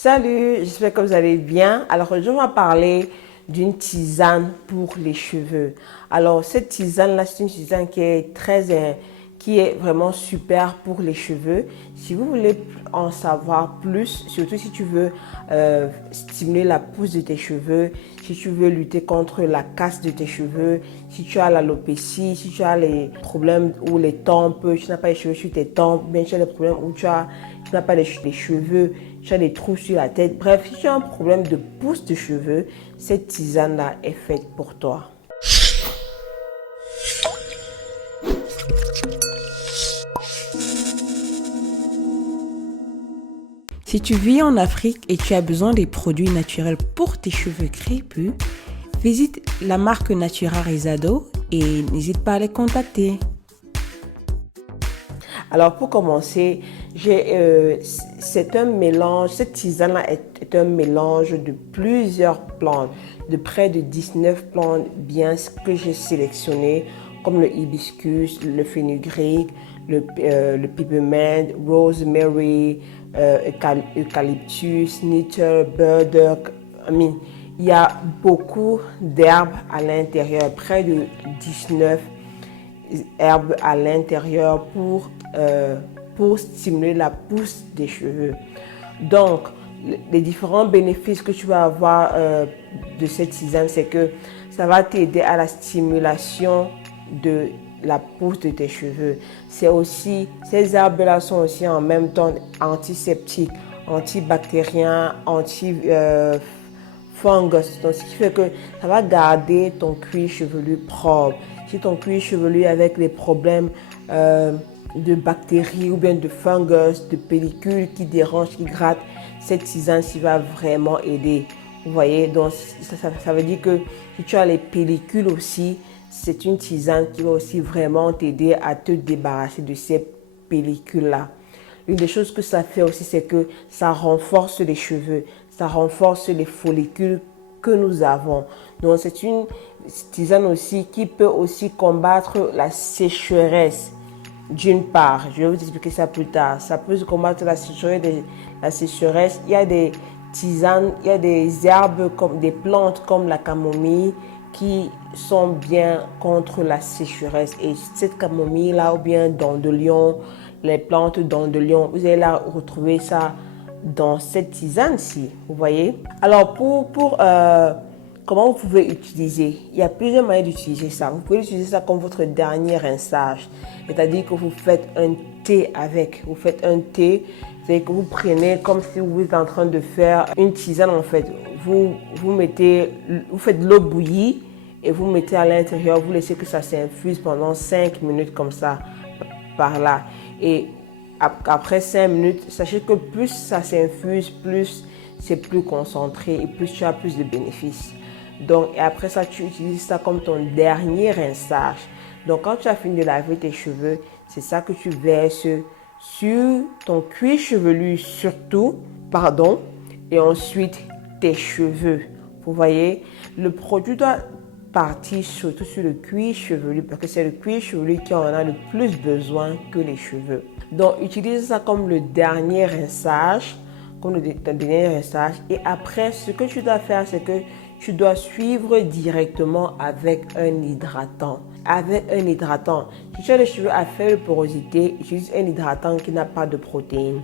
Salut, j'espère que vous allez bien. Alors, je vais parler d'une tisane pour les cheveux. Alors, cette tisane-là, c'est une tisane qui est vraiment super pour les cheveux. Si vous voulez en savoir plus, surtout si tu veux stimuler la pousse de tes cheveux, si tu veux lutter contre la casse de tes cheveux, si tu as l'alopécie, si tu as les problèmes ou les tempes, tu n'as pas les cheveux sur tes tempes, bien tu as les problèmes où tu n'as pas les cheveux, tu as des trous sur la tête. Bref, si tu as un problème de pousse de cheveux, cette tisane-là est faite pour toi. Si tu vis en Afrique et tu as besoin des produits naturels pour tes cheveux crépus, visite la marque Natura Rizado et n'hésite pas à les contacter. Alors pour commencer, c'est un mélange, cette tisane-là est un mélange de plusieurs plantes, de près de 19 plantes bien que j'ai sélectionnées, comme le hibiscus, le fenugrec, le peppermint, rosemary, eucalyptus, nettle, burdock. Il y a beaucoup d'herbes à l'intérieur, près de 19 herbes à l'intérieur pour stimuler la pousse des cheveux. Donc, les différents bénéfices que tu vas avoir de cette tisane, c'est que ça va t'aider à la stimulation de la pousse de tes cheveux. Ces herbes-là sont aussi en même temps antiseptiques, antibactériens, fungus. Donc, ce qui fait que ça va garder ton cuir chevelu propre. Si ton cuir chevelu avec des problèmes de bactéries ou bien de fungus, de pellicules qui dérangent, qui grattent, cette tisane va vraiment aider. Vous voyez, donc ça veut dire que si tu as les pellicules aussi, c'est une tisane qui va aussi vraiment t'aider à te débarrasser de ces pellicules-là. Une des choses que ça fait aussi, c'est que ça renforce les cheveux, ça renforce les follicules que nous avons. Donc c'est une tisane aussi qui peut aussi combattre la sécheresse. D'une part, je vais vous expliquer ça plus tard. Ça peut combattre la sécheresse. Il y a des tisanes, il y a des herbes, comme des plantes comme la camomille qui sont bien contre la sécheresse. Et cette camomille-là, ou bien dandelion, les plantes dandelion, vous allez la retrouver ça dans cette tisane-ci. Vous voyez? Alors, comment vous pouvez utiliser? Il y a plusieurs manières d'utiliser ça. Vous pouvez utiliser ça comme votre dernier rinçage. C'est-à-dire que vous faites un thé avec. Vous faites un thé, c'est que vous prenez comme si vous êtes en train de faire une tisane en fait. Vous faites de l'eau bouillie et vous mettez à l'intérieur, vous laissez que ça s'infuse pendant 5 minutes comme ça, par là. Et après 5 minutes, sachez que plus ça s'infuse, plus c'est plus concentré et plus tu as plus de bénéfices. Donc, et après ça, tu utilises ça comme ton dernier rinçage. Donc, quand tu as fini de laver tes cheveux, c'est ça que tu verses sur ton cuir chevelu surtout, et ensuite tes cheveux. Vous voyez, le produit doit partir surtout sur le cuir chevelu parce que c'est le cuir chevelu qui en a le plus besoin que les cheveux. Donc, utilise ça comme le dernier rinçage, et après, ce que tu dois faire, c'est que tu dois suivre directement avec un hydratant. Si tu as les cheveux à faible porosité, utilise un hydratant qui n'a pas de protéines.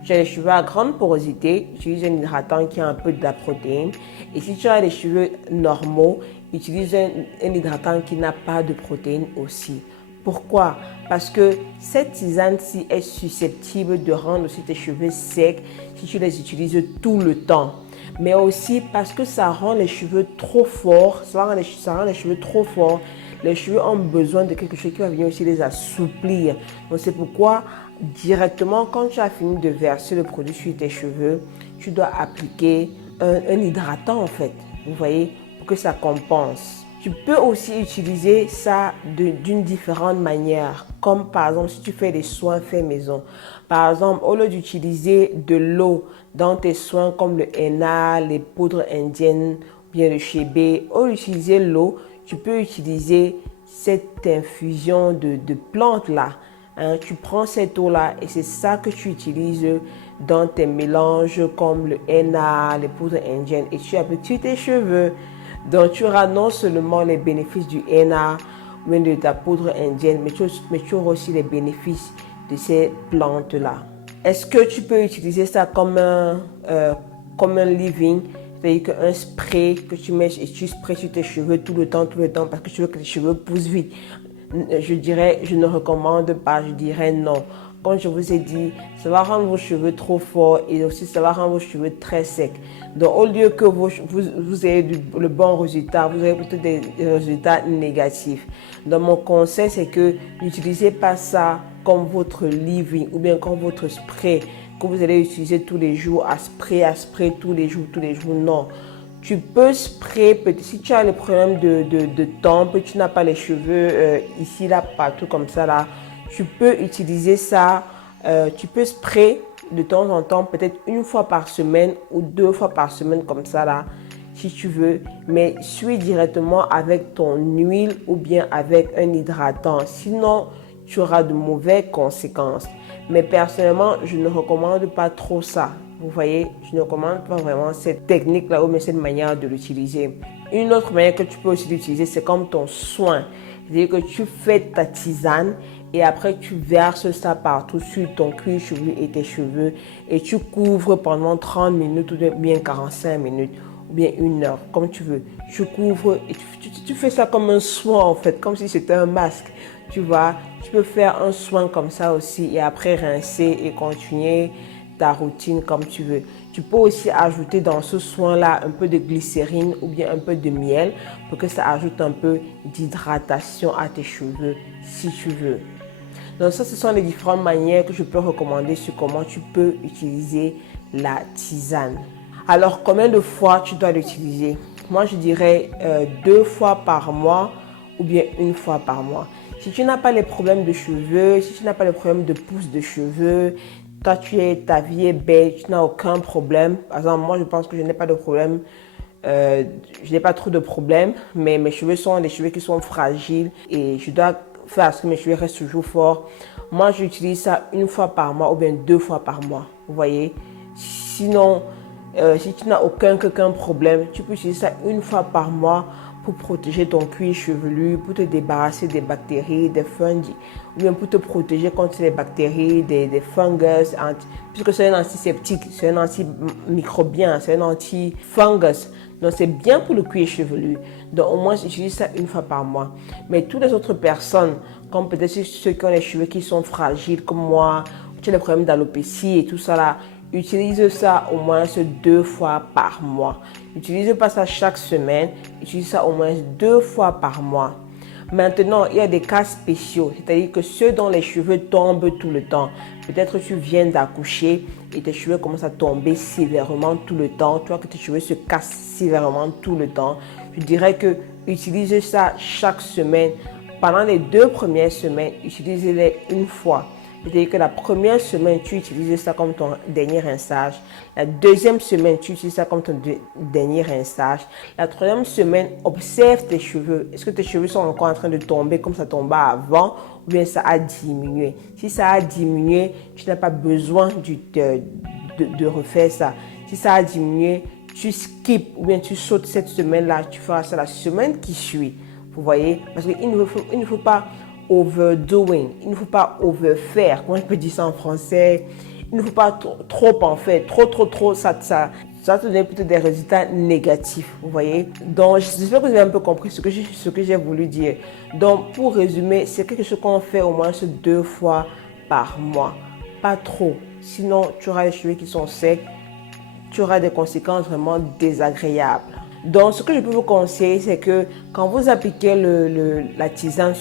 Si tu as les cheveux à grande porosité, utilise un hydratant qui a un peu de la protéine. Et si tu as les cheveux normaux, utilise un hydratant qui n'a pas de protéines aussi. Pourquoi? Parce que cette tisane-ci est susceptible de rendre aussi tes cheveux secs si tu les utilises tout le temps. Mais aussi parce que ça rend les cheveux trop forts, ça rend les cheveux trop forts. Les cheveux ont besoin de quelque chose qui va venir aussi les assouplir. Donc c'est pourquoi directement quand tu as fini de verser le produit sur tes cheveux, tu dois appliquer un hydratant en fait. Vous voyez, pour que ça compense. Tu peux aussi utiliser ça d'une différente manière, comme par exemple si tu fais des soins faits maison. Par exemple, au lieu d'utiliser de l'eau dans tes soins comme le henna, les poudres indiennes, bien le chébé, au lieu d'utiliser l'eau, tu peux utiliser cette infusion de plantes là. Hein, tu prends cette eau-là et c'est ça que tu utilises dans tes mélanges comme le henna, les poudres indiennes et tu appliques sur tes cheveux. Donc tu auras non seulement les bénéfices du henna ou bien de ta poudre indienne, mais tu auras aussi les bénéfices de ces plantes-là. Est-ce que tu peux utiliser ça comme un leave-in, c'est-à-dire qu'un spray que tu mets et tu sprays sur tes cheveux tout le temps parce que tu veux que tes cheveux poussent vite? Je ne recommande pas, je dirais non. Comme je vous ai dit, ça va rendre vos cheveux trop forts et aussi ça va rendre vos cheveux très secs. Donc au lieu que vous ayez le bon résultat, vous aurez plutôt des résultats négatifs. Donc mon conseil, c'est que n'utilisez pas ça comme votre leave-in ou bien comme votre spray que vous allez utiliser tous les jours, à spray tous les jours, non. Tu peux sprayer, si tu as le problème de tempe, tu n'as pas les cheveux ici, là, partout comme ça, là, tu peux utiliser ça, tu peux sprayer de temps en temps, peut-être une fois par semaine ou 2 fois par semaine comme ça, là, si tu veux, mais suis directement avec ton huile ou bien avec un hydratant, sinon tu auras de mauvaises conséquences. Mais personnellement, je ne recommande pas trop ça. Vous voyez, je ne recommande pas vraiment cette technique-là ou même cette manière de l'utiliser. Une autre manière que tu peux aussi l'utiliser, c'est comme ton soin. C'est-à-dire que tu fais ta tisane et après tu verses ça partout sur ton cuir chevelu et tes cheveux et tu couvres pendant 30 minutes ou bien 45 minutes ou bien 1 heure, comme tu veux. Tu couvres et tu fais ça comme un soin en fait, comme si c'était un masque. Tu vois, tu peux faire un soin comme ça aussi et après rincer et continuer ta routine comme tu veux. Tu peux aussi ajouter dans ce soin-là un peu de glycérine ou bien un peu de miel pour que ça ajoute un peu d'hydratation à tes cheveux si tu veux. Donc ça, ce sont les différentes manières que je peux recommander sur comment tu peux utiliser la tisane. Alors, combien de fois tu dois l'utiliser? Moi, je dirais 2 fois par mois ou bien 1 fois par mois. Si tu n'as pas les problèmes de cheveux, si tu n'as pas les problèmes de pousse de cheveux, toi, ta vie est belle, tu n'as aucun problème. Par exemple, moi, je pense que je n'ai pas de problème. Je n'ai pas trop de problèmes, mais mes cheveux sont des cheveux qui sont fragiles et je dois faire ce que mes cheveux restent toujours forts. Moi, j'utilise ça 1 fois par mois ou bien 2 fois par mois. Vous voyez? Sinon, si tu n'as aucun problème, tu peux utiliser ça 1 fois par mois pour protéger ton cuir chevelu, pour te débarrasser des bactéries, des fungi, ou bien pour te protéger contre les bactéries, des fungus, puisque c'est un antiseptique, c'est un antimicrobien, c'est un anti-fungus. Donc c'est bien pour le cuir chevelu. Donc au moins j'utilise ça 1 fois par mois. Mais toutes les autres personnes, comme peut-être ceux qui ont les cheveux qui sont fragiles comme moi, qui ont des problèmes d'alopécie et tout ça là, utilise ça au moins 2 fois par mois. N'utilise pas ça chaque semaine, utilise ça au moins 2 fois par mois. Maintenant, il y a des cas spéciaux, c'est-à-dire que ceux dont les cheveux tombent tout le temps. Peut-être tu viens d'accoucher et tes cheveux commencent à tomber sévèrement tout le temps. Tu vois que tes cheveux se cassent sévèrement tout le temps. Je dirais que utilise ça chaque semaine. Pendant les 2 premières semaines, utilisez-les 1 fois. C'est-à-dire que la première semaine, tu utilises ça comme ton dernier rinçage. La deuxième semaine, tu utilises ça comme ton dernier rinçage. La troisième semaine, observe tes cheveux. Est-ce que tes cheveux sont encore en train de tomber comme ça tombait avant ou bien ça a diminué? Si ça a diminué, tu n'as pas besoin de refaire ça. Si ça a diminué, tu skips ou bien tu sautes cette semaine-là. Tu feras ça la semaine qui suit. Vous voyez? Parce qu'il ne faut pas overdoing, il ne faut pas overfaire, comment je peux dire ça en français, il ne faut pas trop en faire, trop, ça te donne plutôt des résultats négatifs, vous voyez. Donc j'espère que vous avez un peu compris ce que j'ai voulu dire. Donc pour résumer, c'est quelque chose qu'on fait au moins 2 fois par mois, pas trop, sinon tu auras les cheveux qui sont secs, tu auras des conséquences vraiment désagréables. Donc, ce que je peux vous conseiller, c'est que quand vous appliquez la tisane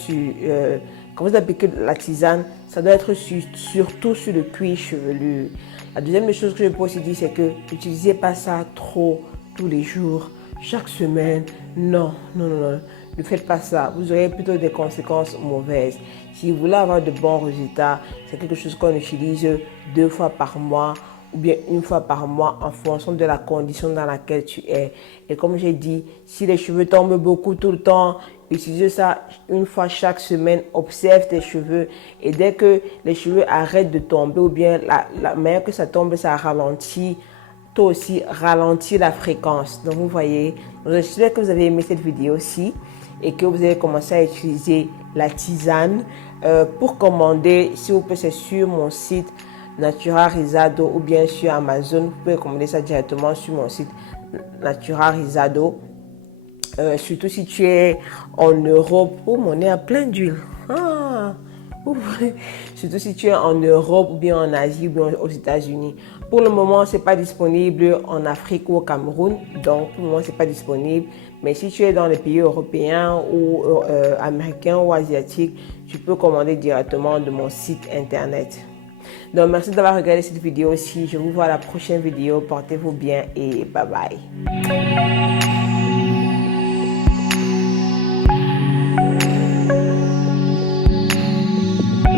ça doit être surtout sur le cuir chevelu. La deuxième chose que je peux aussi dire, c'est que n'utilisez pas ça trop tous les jours, chaque semaine. Non, ne faites pas ça. Vous aurez plutôt des conséquences mauvaises. Si vous voulez avoir de bons résultats, c'est quelque chose qu'on utilise 2 fois par mois ou bien une fois par mois en fonction de la condition dans laquelle tu es. Et comme j'ai dit, si les cheveux tombent beaucoup tout le temps, utilise ça une fois chaque semaine, observe tes cheveux et dès que les cheveux arrêtent de tomber ou bien la manière que ça tombe, ça ralentit, toi aussi ralentis la fréquence. Donc vous voyez, j'espère que vous avez aimé cette vidéo aussi et que vous avez commencé à utiliser la tisane. Pour commander, s'il vous plaît, c'est sur mon site Natura Rizado ou bien sur Amazon. Vous pouvez commander ça directement sur mon site Natura Rizado. Surtout si tu es en Europe. Oh, mon nez a plein d'huile. Ah. Surtout si tu es en Europe ou bien en Asie ou bien aux États-Unis. Pour le moment, ce n'est pas disponible en Afrique ou au Cameroun. Donc, pour le moment, ce n'est pas disponible. Mais si tu es dans les pays européens ou américains ou asiatiques, tu peux commander directement de mon site internet. Donc, merci d'avoir regardé cette vidéo aussi. Je vous vois à la prochaine vidéo. Portez-vous bien et bye bye.